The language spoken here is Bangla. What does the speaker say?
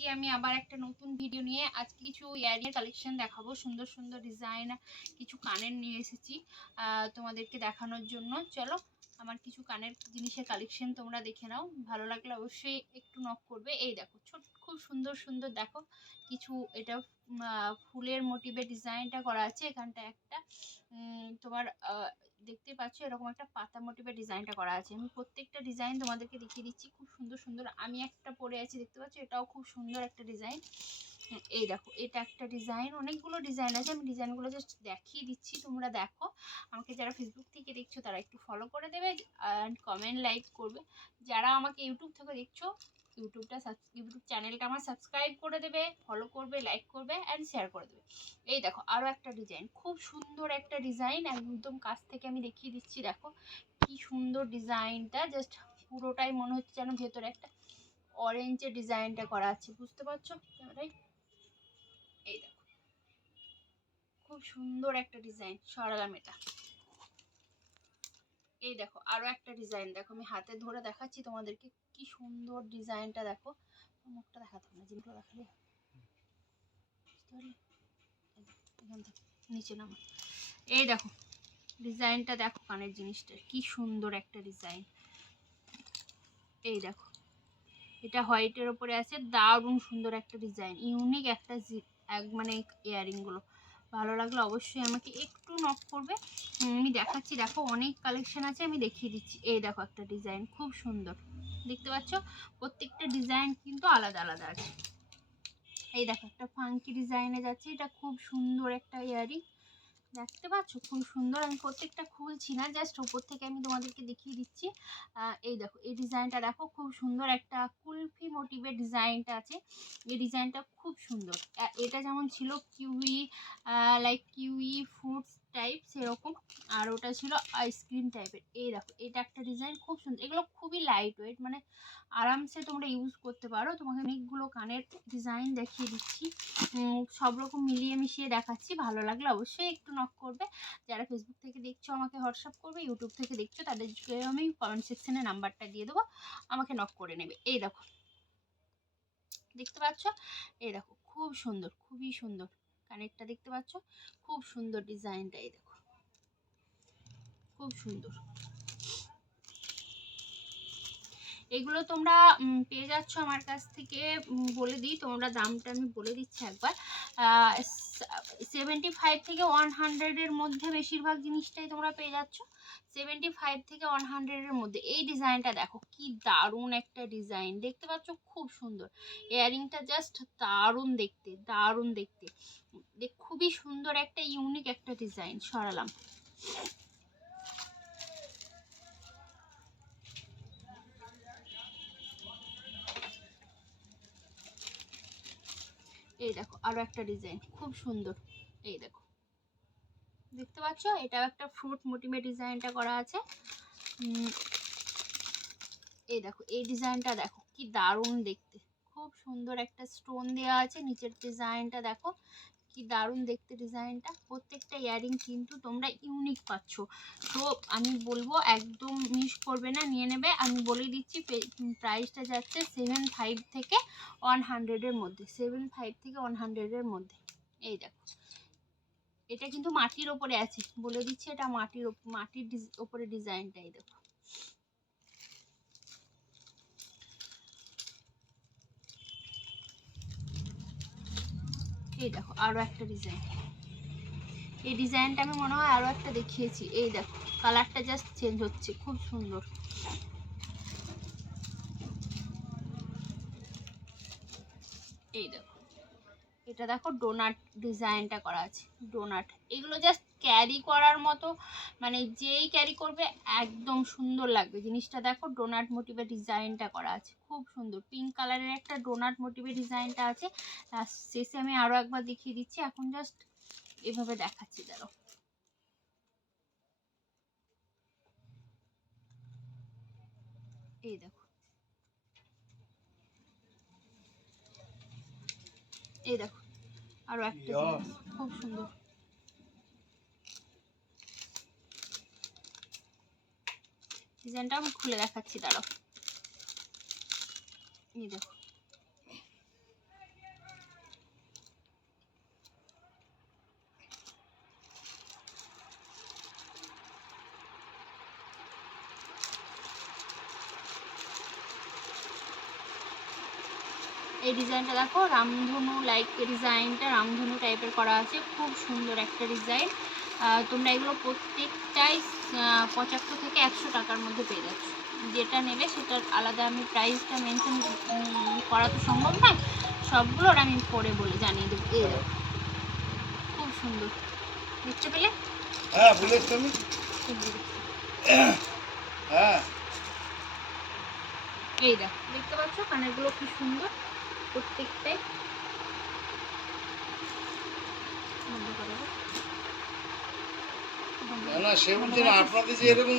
এসেছি আমি আবার একটা নতুন ভিডিও নিয়ে। আজকে কিছু ইয়ারিং কালেকশন দেখাবো, সুন্দর সুন্দর ডিজাইন কিছু কানের নিয়ে এসেছি তোমাদেরকে দেখানোর জন্য। চলো আমার কিছু কানের জিনিসের কালেকশন তোমরা দেখে নাও, ভালো লাগলে অবশ্যই একটু নক করবে। এই দেখো ছোট খুব সুন্দর সুন্দর দেখো কিছু, এটা ফুলের মোটিভে ডিজাইনটা করা আছে। এখানটা একটা তোমার দেখতে পাচ্ছ এরকম একটা পাতা মোটিভের ডিজাইনটা করা আছে। আমি প্রত্যেকটা ডিজাইন তোমাদেরকে দেখিয়ে দিচ্ছি, খুব সুন্দর সুন্দর। আমি একটা পরে আছি দেখতে পাচ্ছ, এটাও খুব সুন্দর একটা ডিজাইন। এই দেখো এটা একটা ডিজাইন, অনেকগুলো ডিজাইন আছে, আমি ডিজাইনগুলো জাস্ট দেখিয়ে দিচ্ছি, তোমরা দেখো। আমাকে যারা ফেসবুক থেকে দেখছো তারা একটু ফলো করে দেবে অ্যান্ড কমেন্ট লাইক করবে। যারা আমাকে ইউটিউব থেকে দেখছো ইউটিউব চ্যানেলটা আমার সাবস্ক্রাইব করে দেবে, ফলো করবে, লাইক করবে অ্যান্ড শেয়ার করে দেবে। এই দেখো আরও একটা ডিজাইন, খুব সুন্দর একটা ডিজাইন, একদম কাছ থেকে আমি দেখিয়ে দিচ্ছি। দেখো কি সুন্দর ডিজাইনটা, জাস্ট পুরোটাই মনে হচ্ছে যেন ভেতরে একটা অরেঞ্জের ডিজাইনটা করা আছে, বুঝতে পারছো ক্যামেরায়? এই দেখো খুব সুন্দর একটা ডিজাইন, সরালাম এটা। এই দেখো আরো একটা ডিজাইন, দেখো আমি হাতে ধরে দেখাচ্ছি তোমাদেরকে, কি সুন্দর ডিজাইনটা দেখো। মুখটা দেখাতে হবে না, জিনিসটা দেখালে এখান থেকে নিচে নামা। এই দেখো ডিজাইনটা দেখো, কানের জিনিসটা কি সুন্দর একটা ডিজাইন। এই দেখো এটা হোয়াইটের ওপরে আছে, দারুণ সুন্দর একটা ডিজাইন, ইউনিক একটা মানে ইয়ারিং গুলো। ভালো লাগলে অবশ্যই আমাকে একটু নক করবে, আমি দেখাচ্ছি। দেখো অনেক কালেকশন আছে, আমি দেখিয়ে দিচ্ছি। এই দেখো একটা ডিজাইন খুব সুন্দর, দেখতে পাচ্ছ প্রত্যেকটা ডিজাইন কিন্তু আলাদা আলাদা আছে। এই দেখো একটা ফাঙ্কি ডিজাইনে যাচ্ছে, এটা খুব সুন্দর একটা ইয়ারিং, দেখতে পাচ্ছ খুব সুন্দর। আমি প্রত্যেকটা খুলছি না, জাস্ট উপর থেকে আমি তোমাদেরকে দেখিয়ে দিচ্ছি। এই দেখো এই ডিজাইনটা দেখো, খুব সুন্দর একটা কুলফি মোটিভের ডিজাইনটা আছে। এই ডিজাইনটা খুব সুন্দর, এটা যেমন ছিল kiwi like kiwi fruits type সেরকম, আর ওটা ছিল আইসক্রিম টাইপের। এই দেখো এটা একটা ডিজাইন খুব সুন্দর, এগুলো খুবই লাইট ওয়েট, মানে আরামসে তোমরা ইউজ করতে পারো। তোমাকে অনেকগুলো কানের ডিজাইন দেখিয়ে দিচ্ছি, সব রকম মিলিয়ে মিশিয়ে দেখাচ্ছি। ভালো লাগলে অবশ্যই একটু নক করবে। যারা ফেসবুক থেকে দেখছো আমাকে হোয়াটসঅ্যাপ করবে, ইউটিউব থেকে দেখছো তাদেরকে আমি কমেন্ট সেকশনে নাম্বারটা দিয়ে দেবো, আমাকে নক করে নেবে। এই দেখো দেখতে পাচ্ছ, এই দেখো খুব সুন্দর, খুবই সুন্দর কানেরটা দেখতে পাচ্ছ, খুব সুন্দর ডিজাইনটা। এই দেখো খুব সুন্দর, এগুলো তোমরা পেয়ে যাচ্ছ আমার কাছ থেকে। বলে দিই তোমরা দামটা, আমি বলে দিচ্ছি একবার। 75 থেকে 100-এর মধ্যে বেশিরভাগ জিনিসটাই তোমরা পেয়ে যাচ্ছ, 75 থেকে 100-এর মধ্যে। এই ডিজাইনটা দেখো কি দারুণ একটা ডিজাইন, দেখতে পাচ্ছ খুব সুন্দর। ইয়ারিংটা জাস্ট দারুণ দেখতে, দারুণ দেখতে, খুবই সুন্দর একটা ইউনিক একটা ডিজাইন। সরালাম। এই দেখো আরো একটা ডিজাইন খুব সুন্দর, এই দেখো দেখতে পাচ্ছ এটাও একটা ফ্রুট মোটিভে ডিজাইনটা করা আছে। এই দেখো এই ডিজাইনটা দেখো কি দারুণ দেখতে, খুব সুন্দর একটা স্টোন দেওয়া আছে, নিচের ডিজাইনটা দেখো কি দারুণ দেখতে ডিজাইনটা। প্রত্যেকটা ইয়ারিং কিন্তু তোমরা ইউনিক পাচ্ছ, তো আমি বলবো একদম মিস করবে না, নিয়ে নেবে। আমি বলে দিচ্ছি প্রাইসটা যাচ্ছে 75 থেকে 100-এর মধ্যে, 75 থেকে 100-এর মধ্যে। এই দেখো এটা কিন্তু মাটির ওপরে আছে, বলে দিচ্ছি এটা মাটির ওপরে ডিজাইনটা। এই দেখো এই দেখো আরো একটা ডিজাইন, এই ডিজাইনটা আমি মনে হয় আরো একটা দেখিয়েছি। এই দেখো কালারটা জাস্ট চেঞ্জ হচ্ছে, খুব সুন্দর। এই দেখো এটা দেখো ডোনাট ডিজাইনটা করা আছে, ডোনাট। এগুলো জাস্ট ক্যারি করার মতো, মানে যেই ক্যারি করবে একদম সুন্দর লাগবে জিনিসটা। দেখো ডোনাট মোটিভের ডিজাইনটা করা আছে, খুব সুন্দর। পিঙ্ক কালারের একটা ডোনাট মোটিভের ডিজাইনটা আছে। শেষে আমি আরো একবার দেখিয়ে দিচ্ছি, এখন জাস্ট এভাবে দেখাচ্ছি, দাঁড়ো। এই দেখো এই দেখো আরো একটা খুব সুন্দর ডিজাইনটা, আমি খুলে দেখাচ্ছি, দাঁড়াও। এই দেখো এই ডিজাইনটা দেখো, রামধনু লাইক ডিজাইনটা রামধনু টাইপের করা আছে, খুব সুন্দর একটা ডিজাইন। তোমরা এগুলো প্রত্যেকটাই 75 থেকে 100 টাকার মধ্যে পেয়ে যাচ্ছ। যেটা নেবে সেটার আলাদা আমি প্রাইসটা মেনশন করা তো সম্ভব নয়, সবগুলোর আমি পরে বলে জানিয়ে দেবো। এই দেখো খুব সুন্দর, দেখতে পেলে? হ্যাঁ বলেছ তুমি। হ্যাঁ এই দেখো, দেখতে পাচ্ছ কানেরগুলো কি সুন্দর প্রত্যেকটাই। না সে বলছে না আপনাদের যে এরকম